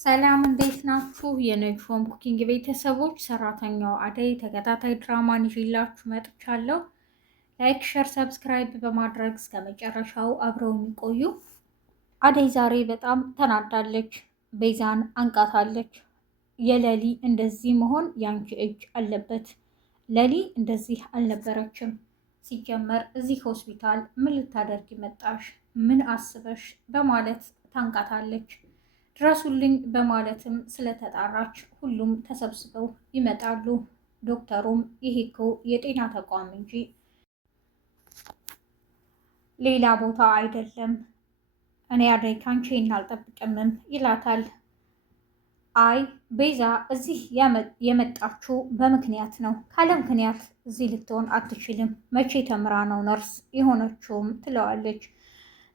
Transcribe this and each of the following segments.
ሰላም እንዴት ናችሁ? የነጅሆም ኩኪንግ ቤተሰቦች ሰራተኛው አደይ ተከታታይ ድራማን ይዤላችሁ መጥቻለሁ። ላይክ፣ ሸር፣ ሰብስክራይብ በማድረግ እስከ መጨረሻው አብረውን ይቆዩ። አደይ ዛሬ በጣም ተናዳለች። ቤዛን አንቃታለች። የለሊ እንደዚህ መሆን ያንቺ እጅ አለበት። ለሊ እንደዚህ አልነበረችም። ሲጀመር እዚህ ሆስፒታል ምን ልታደርጊ መጣሽ? ምን አስበሽ? በማለት ታንቃታለች። ድረሱልኝ በማለትም ስለተጣራች ሁሉም ተሰብስበው ይመጣሉ። ዶክተሩም ይሄ እኮ የጤና ተቋም እንጂ ሌላ ቦታ አይደለም፣ እኔ አደይ ካንቺ አልጠብቅምም ይላታል። አይ ቤዛ እዚህ የመጣችው በምክንያት ነው፣ ካለ ምክንያት እዚህ ልትሆን አትችልም። መቼ ተምራ ነው ነርስ የሆነችውም ትለዋለች።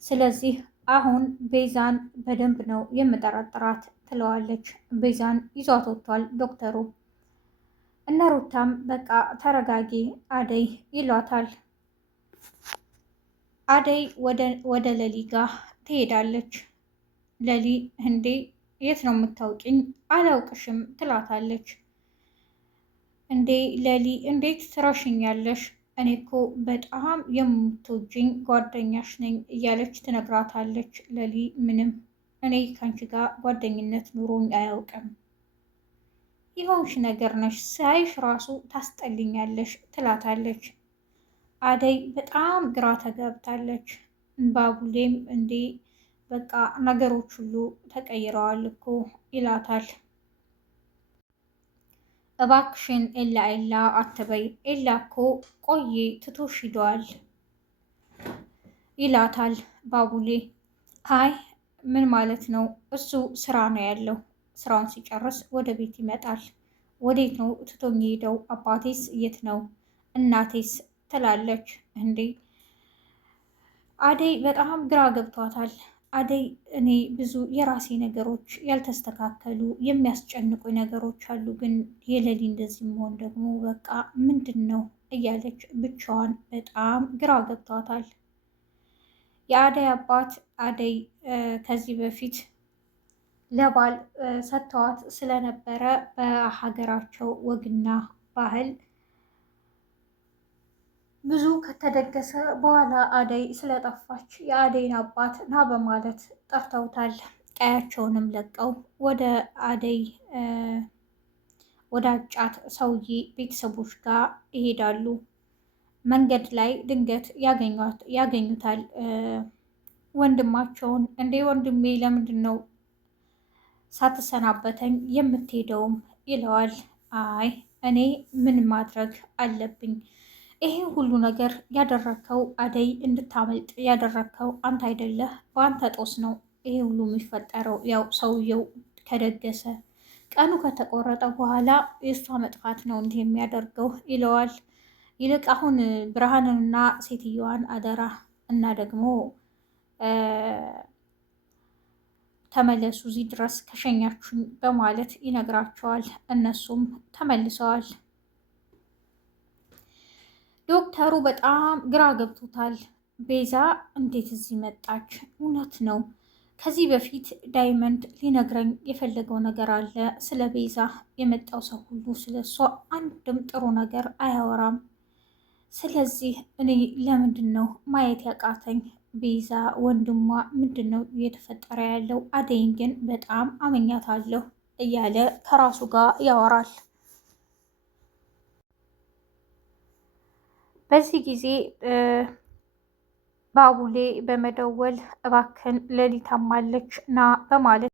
ስለዚህ አሁን ቤዛን በደንብ ነው የምጠረጥራት ትለዋለች። ቤዛን ይዟት ወጥቷል ዶክተሩ። እነ ሩታም በቃ ተረጋጊ አደይ ይሏታል። አደይ ወደ ለሊ ጋር ትሄዳለች። ለሊ እንዴ የት ነው የምታውቂኝ? አላውቅሽም ትላታለች። እንዴ ለሊ እንዴት ትረሽኛለሽ? እኔ እኮ በጣም የምትወጂኝ ጓደኛሽ ነኝ እያለች ትነግራታለች። ለሊ ምንም እኔ ከአንቺ ጋር ጓደኝነት ኑሮኝ አያውቅም፣ የሆንሽ ነገር ነሽ፣ ሳይሽ ራሱ ታስጠልኛለሽ ትላታለች። አደይ በጣም ግራ ተገብታለች። ባቡሌም እንዴ በቃ ነገሮች ሁሉ ተቀይረዋል እኮ ይላታል። እባክሽን ኤላ ኤላ አትበይ፣ ኤላ እኮ ቆየ ትቶሽ ሂዷል ይላታል ባቡሌ። አይ ምን ማለት ነው? እሱ ስራ ነው ያለው፣ ስራውን ሲጨርስ ወደ ቤት ይመጣል። ወዴት ነው ትቶኝ ሄደው? አባቴስ የት ነው? እናቴስ ትላለች። እንዴ አደይ በጣም ግራ ገብቷታል። አደይ እኔ ብዙ የራሴ ነገሮች ያልተስተካከሉ የሚያስጨንቁ ነገሮች አሉ፣ ግን የሌሊ እንደዚህ መሆን ደግሞ በቃ ምንድን ነው እያለች ብቻዋን በጣም ግራ ገብቷታል። የአደይ አባት አደይ ከዚህ በፊት ለባል ሰጥተዋት ስለነበረ በሀገራቸው ወግና ባህል ብዙ ከተደገሰ በኋላ አደይ ስለጠፋች የአደይን አባት ና በማለት ጠርተውታል። ቀያቸውንም ለቀው ወደ አደይ ወደ አጫት ሰውዬ ቤተሰቦች ጋር ይሄዳሉ። መንገድ ላይ ድንገት ያገኙታል ወንድማቸውን። እንዴ ወንድሜ ለምንድን ነው ሳትሰናበተኝ የምትሄደውም? ይለዋል። አይ እኔ ምን ማድረግ አለብኝ? ይሄ ሁሉ ነገር ያደረግከው አደይ እንድታመልጥ ያደረግከው አንተ አይደለህ? በአንተ ጦስ ነው ይሄ ሁሉ የሚፈጠረው። ያው ሰውየው ከደገሰ ቀኑ ከተቆረጠ በኋላ የእሷ መጥፋት ነው እንዲህ የሚያደርገው ይለዋል። ይልቅ አሁን ብርሃንንና ሴትየዋን አደራ እና ደግሞ ተመለሱ እዚህ ድረስ ከሸኛችሁኝ በማለት ይነግራቸዋል። እነሱም ተመልሰዋል። ዶክተሩ በጣም ግራ ገብቶታል። ቤዛ እንዴት እዚህ መጣች? እውነት ነው ከዚህ በፊት ዳይመንድ ሊነግረኝ የፈለገው ነገር አለ። ስለ ቤዛ የመጣው ሰው ሁሉ ስለ እሷ አንድም ጥሩ ነገር አያወራም። ስለዚህ እኔ ለምንድን ነው ማየት ያቃተኝ? ቤዛ ወንድሟ ምንድን ነው እየተፈጠረ ያለው? አደይን ግን በጣም አመኛታለሁ እያለ ከራሱ ጋር ያወራል። በዚህ ጊዜ ባቡሌ በመደወል እባክን ሌሊት ታማለች ና በማለት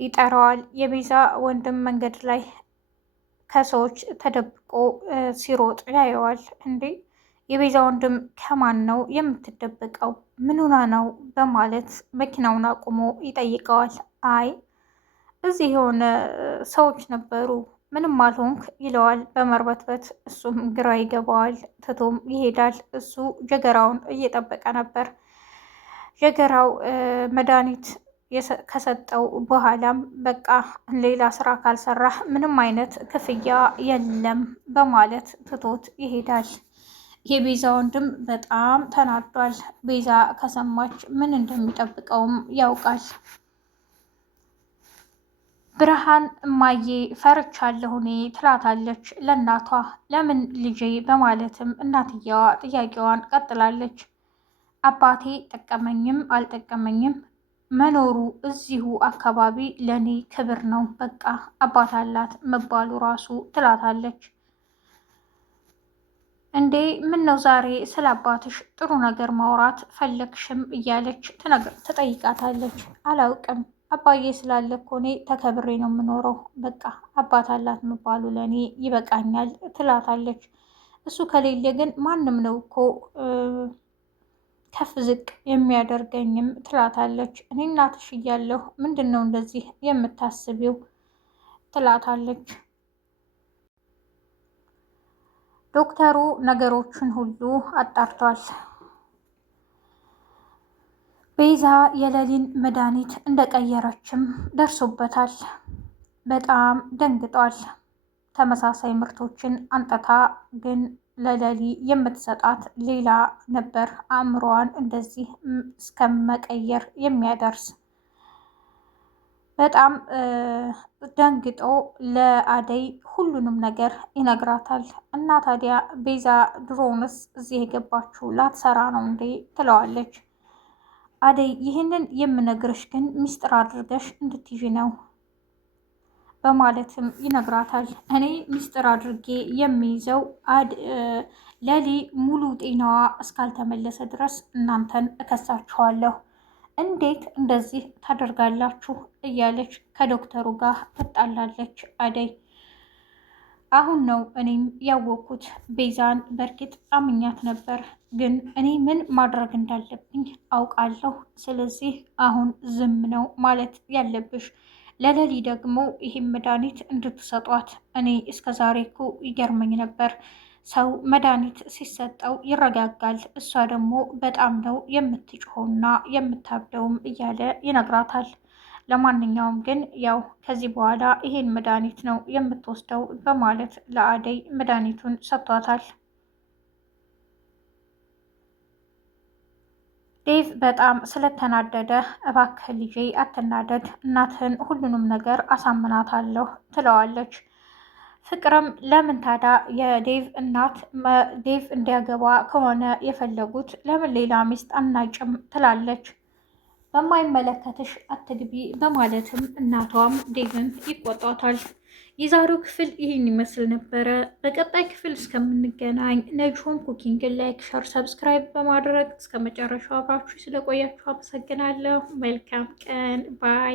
ይጠራዋል። የቤዛ ወንድም መንገድ ላይ ከሰዎች ተደብቆ ሲሮጥ ያየዋል። እንዴ የቤዛ ወንድም ከማን ነው የምትደበቀው? ምን ሆና ነው በማለት መኪናውን አቁሞ ይጠይቀዋል። አይ እዚህ የሆነ ሰዎች ነበሩ፣ ምንም አልሆንክ ይለዋል በመርበትበት። እሱም ግራ ይገባዋል፣ ትቶም ይሄዳል። እሱ ጀገራውን እየጠበቀ ነበር። ጀገራው መድኃኒት ከሰጠው በኋላም በቃ ሌላ ስራ ካልሰራህ ምንም አይነት ክፍያ የለም በማለት ትቶት ይሄዳል። የቤዛ ወንድም በጣም ተናዷል። ቤዛ ከሰማች ምን እንደሚጠብቀውም ያውቃል። ብርሃን እማዬ ፈርቻለሁ እኔ ትላታለች ለእናቷ። ለምን ልጄ በማለትም እናትየዋ ጥያቄዋን ቀጥላለች። አባቴ ጠቀመኝም አልጠቀመኝም መኖሩ እዚሁ አካባቢ ለኔ ክብር ነው፣ በቃ አባት አላት መባሉ ራሱ ትላታለች። እንዴ ምን ነው ዛሬ ስለ አባትሽ ጥሩ ነገር ማውራት ፈለግሽም እያለች ትጠይቃታለች። አላውቅም አባዬ ስላለ እኮ እኔ ተከብሬ ነው የምኖረው፣ በቃ አባት አላት መባሉ ለእኔ ይበቃኛል ትላታለች። እሱ ከሌለ ግን ማንም ነው እኮ ከፍ ዝቅ የሚያደርገኝም ትላታለች። እኔ እናትሽ እያለሁ ምንድን ነው እንደዚህ የምታስቢው ትላታለች። ዶክተሩ ነገሮችን ሁሉ አጣርቷል። ቤዛ የሌሊን መድኃኒት እንደቀየረችም ደርሶበታል። በጣም ደንግጧል። ተመሳሳይ ምርቶችን አንጥታ ግን ለሌሊ የምትሰጣት ሌላ ነበር። አእምሮዋን እንደዚህ እስከመቀየር የሚያደርስ በጣም ደንግጦ ለአደይ ሁሉንም ነገር ይነግራታል። እና ታዲያ ቤዛ ድሮውንስ እዚህ የገባችው ላትሰራ ነው እንዴ ትለዋለች። አደይ ይህንን የምነግርሽ ግን ሚስጥር አድርገሽ እንድትይዥ ነው በማለትም ይነግራታል። እኔ ሚስጥር አድርጌ የሚይዘው ሌሊ ሙሉ ጤናዋ እስካልተመለሰ ድረስ እናንተን እከሳችኋለሁ፣ እንዴት እንደዚህ ታደርጋላችሁ እያለች ከዶክተሩ ጋር ትጣላለች። አደይ አሁን ነው እኔም ያወቅኩት ቤዛን። በእርግጥ አምኛት ነበር፣ ግን እኔ ምን ማድረግ እንዳለብኝ አውቃለሁ። ስለዚህ አሁን ዝም ነው ማለት ያለብሽ። ለሌሊ ደግሞ ይህን መድኃኒት እንድትሰጧት። እኔ እስከ ዛሬ እኮ ይገርመኝ ነበር፣ ሰው መድኃኒት ሲሰጠው ይረጋጋል፣ እሷ ደግሞ በጣም ነው የምትጮኸውና የምታብደውም እያለ ይነግራታል። ለማንኛውም ግን ያው ከዚህ በኋላ ይሄን መድኃኒት ነው የምትወስደው በማለት ለአደይ መድኃኒቱን ሰጥቷታል። ዴቭ በጣም ስለተናደደ እባክህ ልጄ አትናደድ፣ እናትህን ሁሉንም ነገር አሳምናታለሁ ትለዋለች። ፍቅርም ለምን ታዲያ የዴቭ እናት ዴቭ እንዲያገባ ከሆነ የፈለጉት ለምን ሌላ ሚስት አናጭም ትላለች። በማይመለከትሽ አትግቢ በማለትም እናቷም ዴቭን ይቆጧታል። የዛሬው ክፍል ይህን ይመስል ነበረ። በቀጣይ ክፍል እስከምንገናኝ ነጅሆም ኩኪንግን ላይክ፣ ሸር፣ ሰብስክራይብ በማድረግ እስከ መጨረሻው አብራችሁ ስለቆያችሁ አመሰግናለሁ። መልካም ቀን ባይ